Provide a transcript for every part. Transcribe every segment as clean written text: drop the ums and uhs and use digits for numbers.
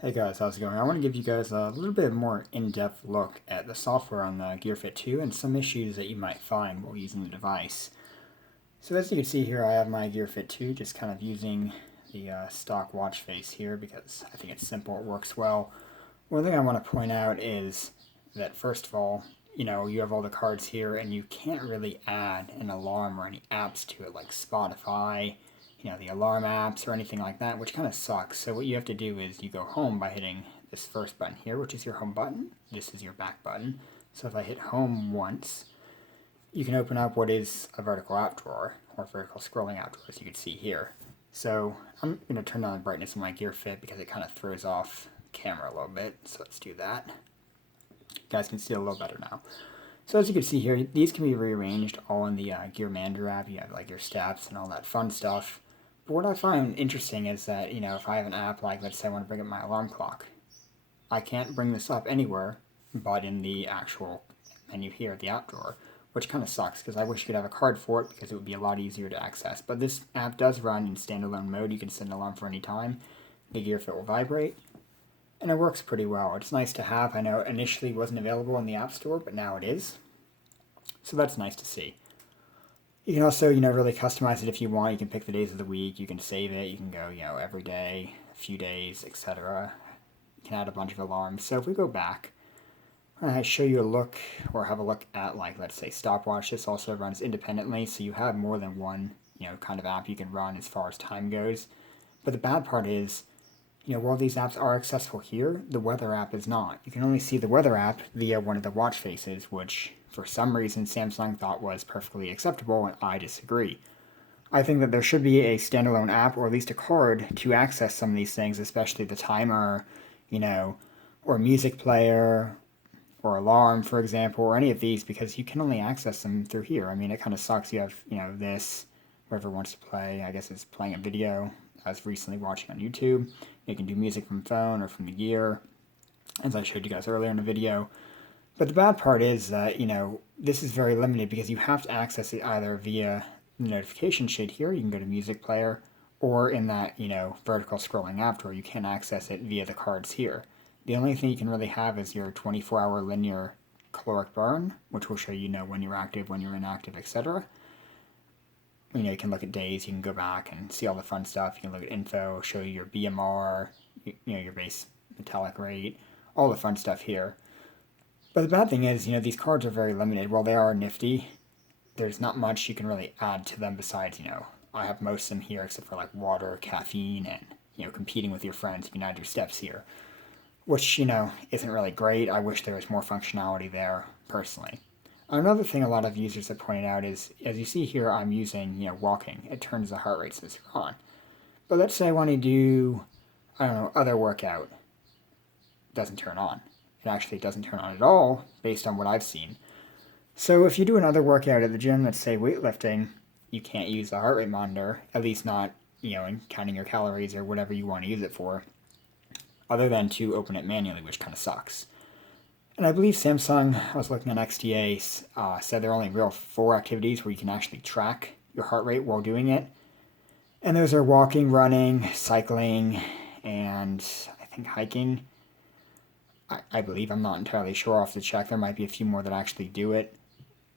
Hey guys, how's it going? I want to give you guys a little bit more in-depth look at the software on the Gear Fit 2 and some issues that you might find while using the device. So as you can see here, I have my Gear Fit 2 just kind of using the stock watch face here because I think it's simple, it works well. One thing I want to point out is that first of all, you have all the cards here and you can't really add an alarm or any apps to it like Spotify, the alarm apps or anything like that, which kind of sucks. So what you have to do is you go home by hitting this first button here, which is your home button. This is your back button. So if I hit home once, you can open up what is a vertical app drawer or vertical scrolling app drawer, as you can see here. So I'm going to turn down the brightness of my Gear Fit because it kind of throws off the camera a little bit. So let's do that. You guys can see it a little better now. So as you can see here, these can be rearranged all in the Gear Manager app. You have like your steps and all that fun stuff. But what I find interesting is that, if I have an app like, let's say I want to bring up my alarm clock, I can't bring this up anywhere but in the actual menu here, the app drawer, which kind of sucks because I wish you could have a card for it because it would be a lot easier to access. But this app does run in standalone mode. You can set an alarm for any time. The Gear Fit will vibrate, and it works pretty well. It's nice to have. I know initially it wasn't available in the App Store, but now it is. So that's nice to see. You can also, really customize it if you want. You can pick the days of the week. You can save it. You can go, every day, a few days, etc. You can add a bunch of alarms. So if we go back, I show you a look or have a look at, like, let's say stopwatch. This also runs independently, so you have more than one, kind of app you can run as far as time goes. But the bad part is, while these apps are accessible here, the weather app is not. You can only see the weather app via one of the watch faces, which for some reason Samsung thought was perfectly acceptable, and I disagree. I think that there should be a standalone app or at least a card to access some of these things, especially the timer, or music player, or alarm, for example, or any of these, because you can only access them through here. I mean, it kind of sucks. You have, this, whoever wants to play, I guess it's playing a video I was recently watching on YouTube. You can do music from phone or from the gear, as I showed you guys earlier in the video. But the bad part is that, this is very limited because you have to access it either via the notification shade here, you can go to music player, or in that, vertical scrolling app drawer, you can access it via the cards here. The only thing you can really have is your 24-hour linear caloric burn, which will show when you're active, when you're inactive, etc. You can look at days, you can go back and see all the fun stuff. You can look at info, show you your BMR, your base metallic rate, all the fun stuff here. But the bad thing is, these cards are very limited. While they are nifty, there's not much you can really add to them besides, I have most of them here except for like water, caffeine, and, competing with your friends. You can add your steps here, which, isn't really great. I wish there was more functionality there, personally. Another thing a lot of users have pointed out is, as you see here, I'm using, walking. It turns the heart rate sensor on. But let's say I want to do, other workout. It doesn't turn on. It actually doesn't turn on at all, based on what I've seen. So if you do another workout at the gym, let's say weightlifting, you can't use the heart rate monitor, at least not, in counting your calories or whatever you want to use it for, other than to open it manually, which kind of sucks. And I believe Samsung, I was looking at XDA, said there are only real 4 activities where you can actually track your heart rate while doing it. And those are walking, running, cycling, and I think hiking. I believe, I'm not entirely sure, I'll have to check. There might be a few more that actually do it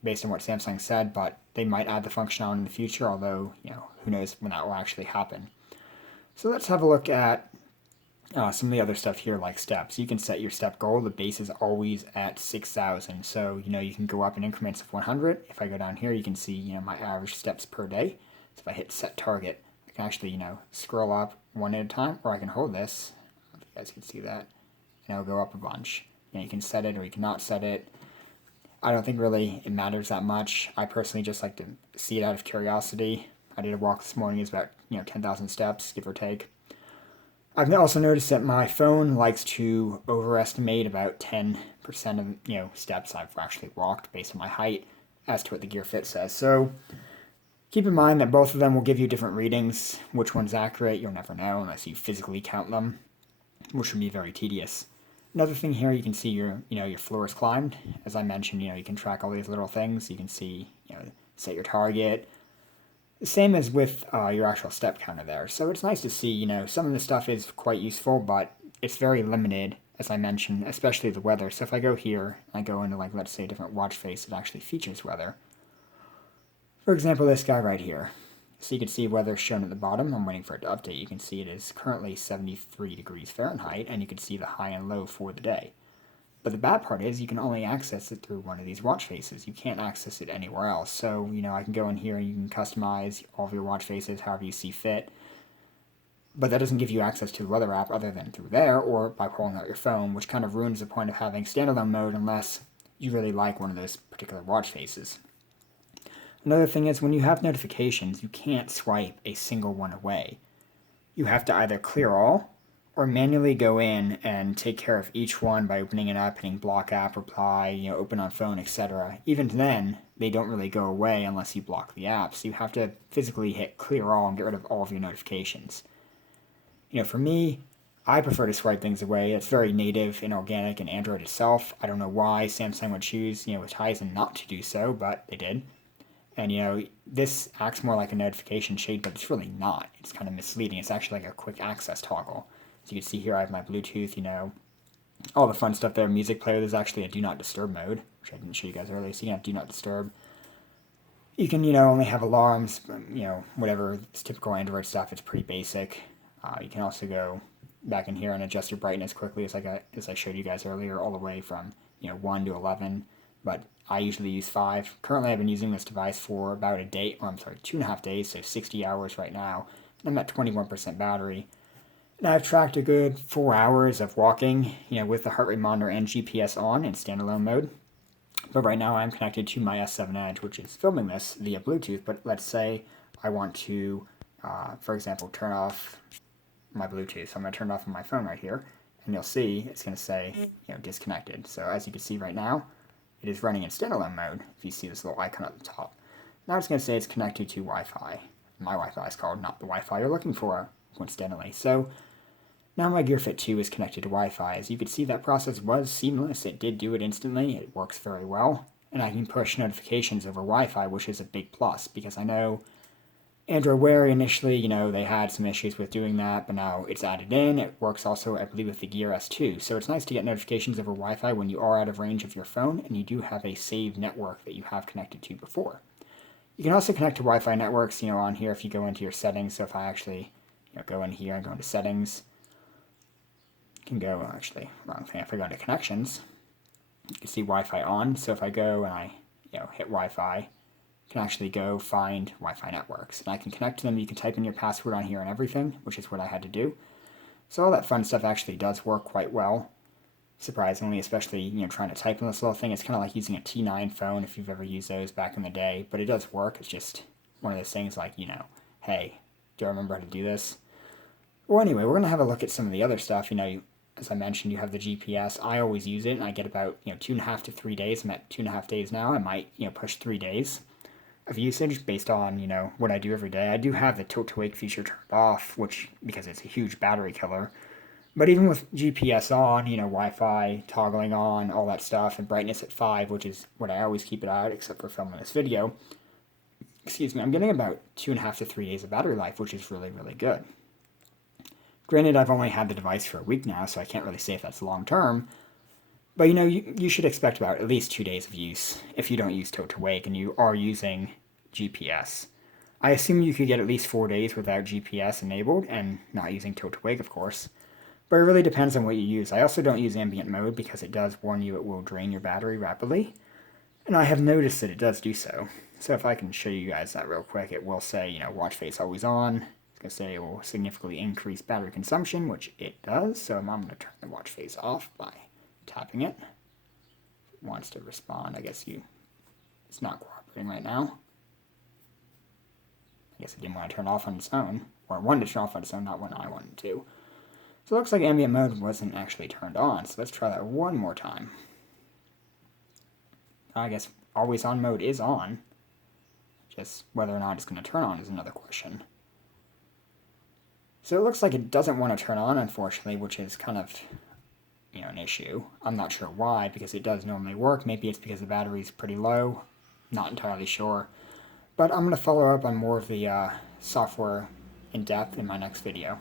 based on what Samsung said, but they might add the functionality in the future, although, who knows when that will actually happen. So let's have a look at some of the other stuff here, like steps. You can set your step goal. The base is always at 6,000. So, you can go up in increments of 100. If I go down here, you can see, my average steps per day. So if I hit set target, I can actually, scroll up one at a time, or I can hold this. If you guys can see that. And it'll go up a bunch. You can set it or you can not set it. I don't think really it matters that much. I personally just like to see it out of curiosity. I did a walk this morning. It's about, 10,000 steps, give or take. I've also noticed that my phone likes to overestimate about 10% of, steps I've actually walked based on my height as to what the Gear Fit says. So keep in mind that both of them will give you different readings. Which one's accurate, you'll never know unless you physically count them, which would be very tedious. Another thing here, you can see your floor is climbed. As I mentioned, you can track all these little things. You can see, set your target. The same as with your actual step counter there. So it's nice to see, some of the stuff is quite useful, but it's very limited, as I mentioned, especially the weather. So if I go here, I go into, like, let's say a different watch face that actually features weather. For example, this guy right here. So you can see weather shown at the bottom. I'm waiting for it to update. You can see it is currently 73 degrees Fahrenheit, and you can see the high and low for the day. But the bad part is you can only access it through one of these watch faces. You can't access it anywhere else. So, I can go in here and you can customize all of your watch faces however you see fit. But that doesn't give you access to the weather app other than through there or by pulling out your phone, which kind of ruins the point of having standalone mode unless you really like one of those particular watch faces. Another thing is when you have notifications, you can't swipe a single one away. You have to either clear all or manually go in and take care of each one by opening it up, hitting block app, reply, open on phone, etc. Even then, they don't really go away unless you block the app, so you have to physically hit clear all and get rid of all of your notifications. For me, I prefer to swipe things away. It's very native and organic in Android itself. I don't know why Samsung would choose, with Tizen not to do so, but they did. And, this acts more like a notification shade, but it's really not. It's kind of misleading. It's actually like a quick access toggle. As you can see here, I have my Bluetooth, all the fun stuff there. Music player, there's actually a do not disturb mode, which I didn't show you guys earlier. So you can have do not disturb. You can, only have alarms, whatever. It's typical Android stuff. It's pretty basic. You can also go back in here and adjust your brightness quickly, as I showed you guys earlier, all the way from 1 to 11. But I usually use 5. Currently, I've been using this device for about 2.5 days, so 60 hours right now. And I'm at 21% battery. And I've tracked a good 4 hours of walking, with the heart rate monitor and GPS on in standalone mode. But right now I'm connected to my S7 Edge, which is filming this via Bluetooth. But let's say I want to, for example, turn off my Bluetooth. So I'm going to turn it off on my phone right here. And you'll see it's going to say, disconnected. So as you can see right now, it is running in standalone mode. If you see this little icon at the top. Now it's going to say it's connected to Wi-Fi. My Wi-Fi is called not the Wi-Fi you're looking for, coincidentally. So now my Gear Fit 2 is connected to Wi-Fi. As you can see, that process was seamless. It did do it instantly. It works very well. And I can push notifications over Wi-Fi, which is a big plus, because I know Android Wear initially, they had some issues with doing that, but now it's added in. It works also, I believe, with the Gear S2. So it's nice to get notifications over Wi-Fi when you are out of range of your phone and you do have a saved network that you have connected to before. You can also connect to Wi-Fi networks, on here if you go into your settings. So if I actually, go in here and go into settings, can go, actually, wrong thing, if I go into connections, you can see Wi-Fi on. So if I go and I, hit Wi-Fi, I can actually go find Wi-Fi networks. And I can connect to them. You can type in your password on here and everything, which is what I had to do. So all that fun stuff actually does work quite well, surprisingly, especially, trying to type on this little thing. It's kind of like using a T9 phone if you've ever used those back in the day. But it does work. It's just one of those things like, hey, do I remember how to do this? Well, anyway, we're going to have a look at some of the other stuff. As I mentioned, you have the GPS. I always use it, and I get about 2.5 to 3 days. I'm at 2.5 days now. I might push 3 days of usage based on what I do every day. I do have the tilt to wake feature turned off, which because it's a huge battery killer. But even with GPS on, Wi-Fi toggling on, all that stuff, and brightness at 5, which is what I always keep it at, except for filming this video. Excuse me, I'm getting about 2.5 to 3 days of battery life, which is really, really good. Granted, I've only had the device for a week now, so I can't really say if that's long term. But you should expect about at least 2 days of use if you don't use tilt to wake and you are using GPS. I assume you could get at least 4 days without GPS enabled and not using tilt to wake, of course. But it really depends on what you use. I also don't use ambient mode because it does warn you it will drain your battery rapidly. And I have noticed that it does do so. So if I can show you guys that real quick, it will say, watch face always on. It's going to say it will significantly increase battery consumption, which it does. So I'm going to turn the watch face off by tapping it. If it wants to respond, I guess it's not cooperating right now. I guess it didn't want to turn off on its own. Or it wanted to turn off on its own, not when I wanted to. So it looks like ambient mode wasn't actually turned on. So let's try that one more time. I guess always on mode is on. Just whether or not it's going to turn on is another question. So it looks like it doesn't want to turn on, unfortunately, which is kind of, an issue. I'm not sure why, because it does normally work. Maybe it's because the battery's pretty low. Not entirely sure. But I'm going to follow up on more of the software in depth in my next video.